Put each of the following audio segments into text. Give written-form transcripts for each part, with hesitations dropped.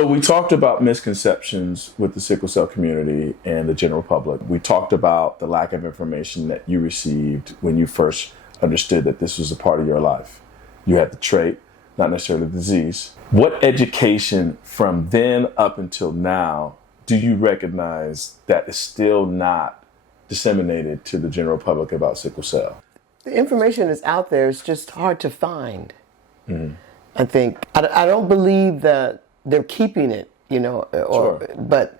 So we talked about misconceptions with the sickle cell community and the general public. We talked about the lack of information that you received when you first understood that this was a part of your life. You had the trait, not necessarily the disease. What education from then up until now do you recognize that is still not disseminated to the general public about sickle cell? The information is out there. It's just hard to find. I think I don't believe that they're keeping it, but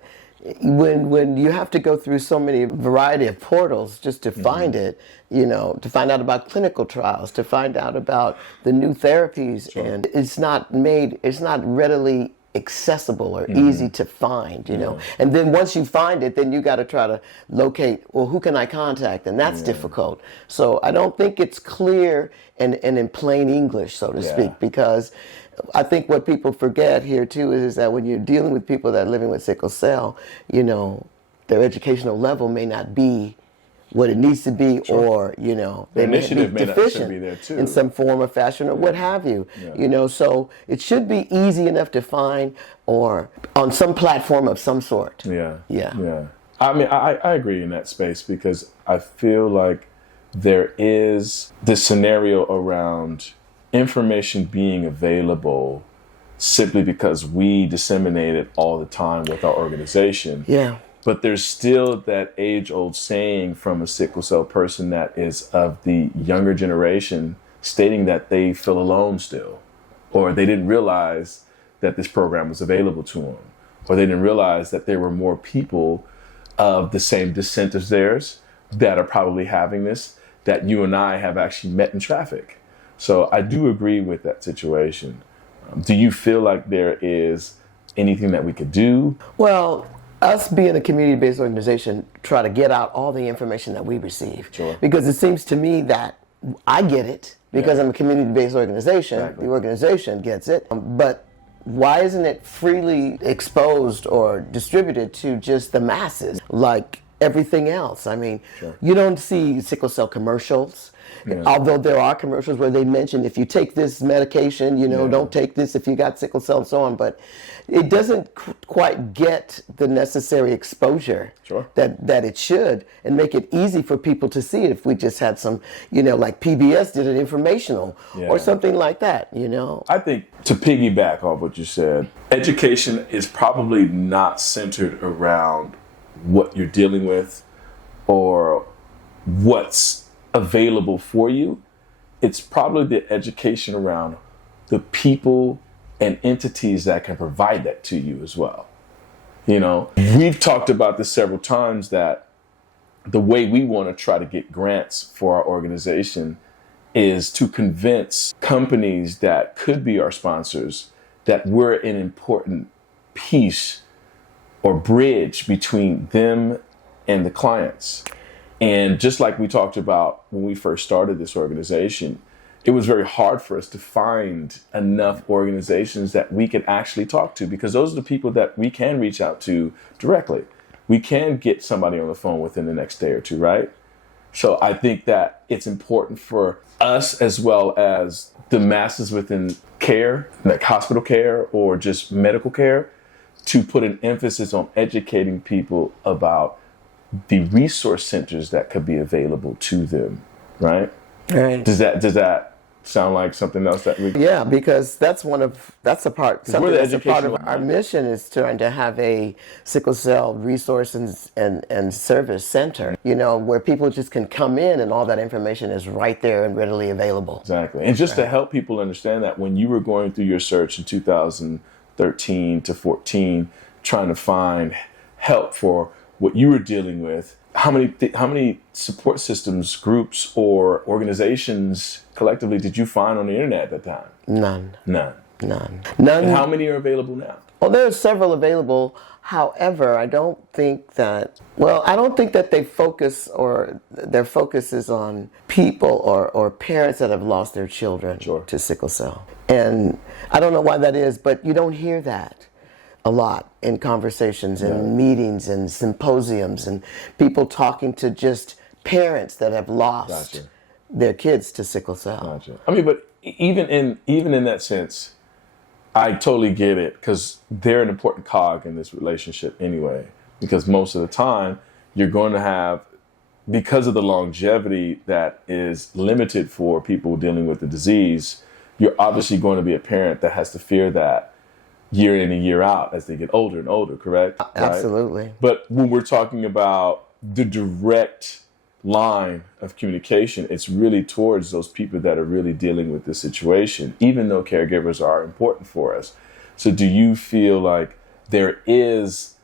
when you have to go through so many variety of portals just to find it, to find out about clinical trials, to find out about the new therapies, and it's not readily accessible or easy to find, and then once you find it, then you got to try to locate, well, who can I contact, and that's difficult. So I don't think it's clear and in plain English, so to speak, because I think what people forget here too is that when you're dealing with people that are living with sickle cell, their educational level may not be what it needs to be, or they may be deficient in some form or fashion, or what have you. So it should be easy enough to find, or on some platform of some sort. Yeah. I mean, I agree in that space, because I feel like there is this scenario around information being available simply because we disseminate it all the time with our organization. Yeah. But there's still that age-old saying from a sickle cell person that is of the younger generation, stating that they feel alone still, or they didn't realize that this program was available to them, or they didn't realize that there were more people of the same descent as theirs that are probably having this, that you and I have actually met in traffic. So I do agree with that situation. Do you feel like there is anything that we could do? Well, us being a community-based organization, try to get out all the information that we receive. Sure. Because it seems to me that I get it because I'm a community-based organization. Exactly. The organization gets it. But why isn't it freely exposed or distributed to just the masses like everything else? I mean, you don't see sickle cell commercials. Although there are commercials where they mention, if you take this medication, don't take this if you got sickle cell and so on, but it doesn't quite get the necessary exposure that it should, and make it easy for people to see it if we just had some, like PBS did an informational or something like that, I think, to piggyback off what you said, education is probably not centered around what you're dealing with or what's available for you. It's probably the education around the people and entities that can provide that to you as well. We've talked about this several times, that the way we want to try to get grants for our organization is to convince companies that could be our sponsors that we're an important piece or bridge between them and the clients. And just like we talked about when we first started this organization, it was very hard for us to find enough organizations that we could actually talk to, because those are the people that we can reach out to directly. We can get somebody on the phone within the next day or two, right? So I think that it's important for us, as well as the masses within care, like hospital care or just medical care, to put an emphasis on educating people about the resource centers that could be available to them, right? Right. Does that sound like something else that we? Yeah, because that's a part of our mission, is trying to have a sickle cell resource and service center, where people just can come in and all that information is right there and readily available. Exactly. And just to help people understand that, when you were going through your search in 2013 to 14, trying to find help for what you were dealing with, how many support systems, groups, or organizations collectively did you find on the internet at that time? None. And how many are available now? Well, there are several available. However, I don't think that they focus, or their focus is on people or parents that have lost their children to sickle cell. And I don't know why that is, but you don't hear that a lot in conversations and meetings and symposiums, and people talking to just parents that have lost their kids to sickle cell. I mean, but even in that sense, I totally get it, because they're an important cog in this relationship anyway. Because most of the time, you're going to have, because of the longevity that is limited for people dealing with the disease, you're obviously going to be a parent that has to fear that year in and year out as they get older and older, correct? Absolutely. Right? But when we're talking about the direct line of communication, it's really towards those people that are really dealing with the situation, even though caregivers are important for us. So do you feel like there is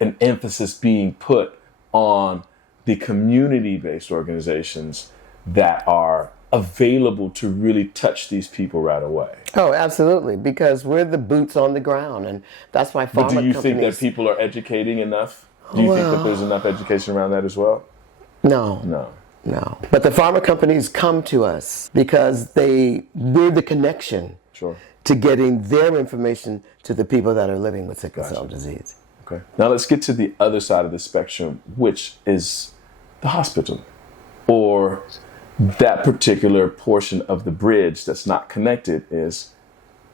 an emphasis being put on the community-based organizations that are available to really touch these people right away? Oh, absolutely, because we're the boots on the ground, and that's why pharma But do you companies... think that people are educating enough? Do you think that there's enough education around that as well? No. But the pharma companies come to us because we're the connection to getting their information to the people that are living with sickle cell disease. Okay. Now let's get to the other side of the spectrum, which is the hospital, or that particular portion of the bridge that's not connected is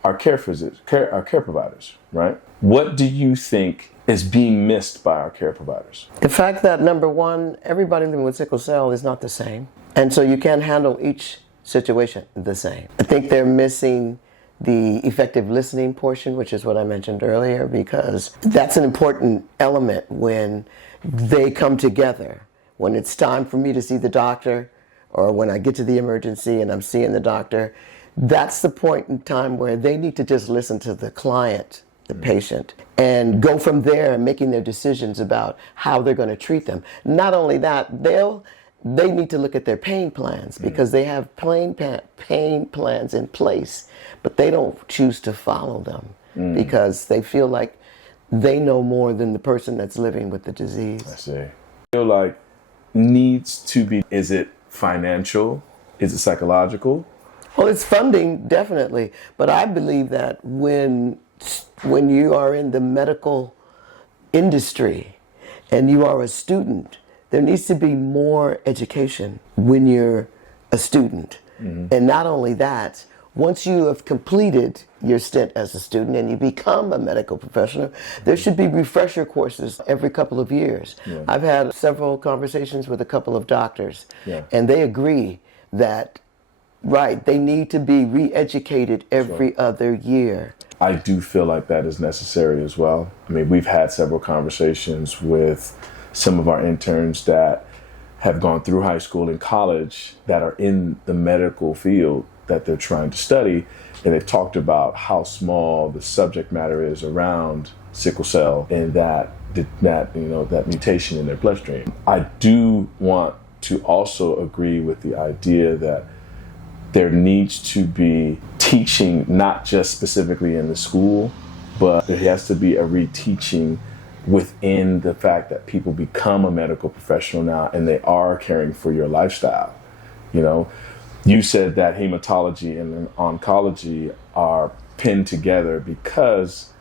our care providers, right? What do you think is being missed by our care providers? The fact that, number one, everybody living with sickle cell is not the same. And so you can't handle each situation the same. I think they're missing the effective listening portion, which is what I mentioned earlier, because that's an important element when they come together. When it's time for me to see the doctor, or when I get to the emergency and I'm seeing the doctor, that's the point in time where they need to just listen to the client, the patient, and go from there, making their decisions about how they're going to treat them. Not only that, they need to look at their pain plans, because they have pain plans in place, but they don't choose to follow them because they feel like they know more than the person that's living with the disease. I see. I feel like needs to be, is it financial? Is it psychological? Well, it's funding, definitely. But I believe that when you are in the medical industry and you are a student, there needs to be more education when you're a student. And not only that, once you have completed your stint as a student and you become a medical professional, there should be refresher courses every couple of years. I've had several conversations with a couple of doctors, and they agree that, they need to be re-educated every other year. I do feel like that is necessary as well. I mean, we've had several conversations with some of our interns that have gone through high school and college that are in the medical field that they're trying to study, and they've talked about how small the subject matter is around sickle cell and that mutation in their bloodstream. I do want to also agree with the idea that there needs to be teaching, not just specifically in the school, but there has to be a reteaching within the fact that people become a medical professional now and they are caring for your lifestyle. You said that hematology and oncology are pinned together because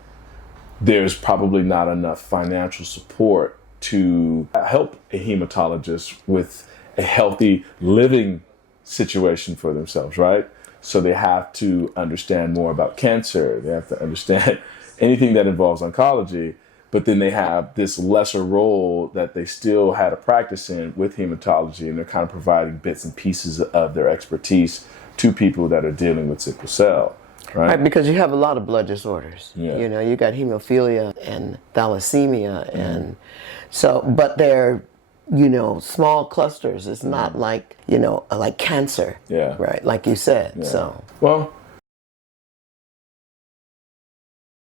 there's probably not enough financial support to help a hematologist with a healthy living situation for themselves, right? So they have to understand more about cancer. They have to understand anything that involves oncology, but then they have this lesser role that they still had a practice in with hematology, and they're kind of providing bits and pieces of their expertise to people that are dealing with sickle cell, right? Because you have a lot of blood disorders. You got hemophilia and thalassemia, and so, but they're small clusters. It's not like like cancer, right? Like you said. So well,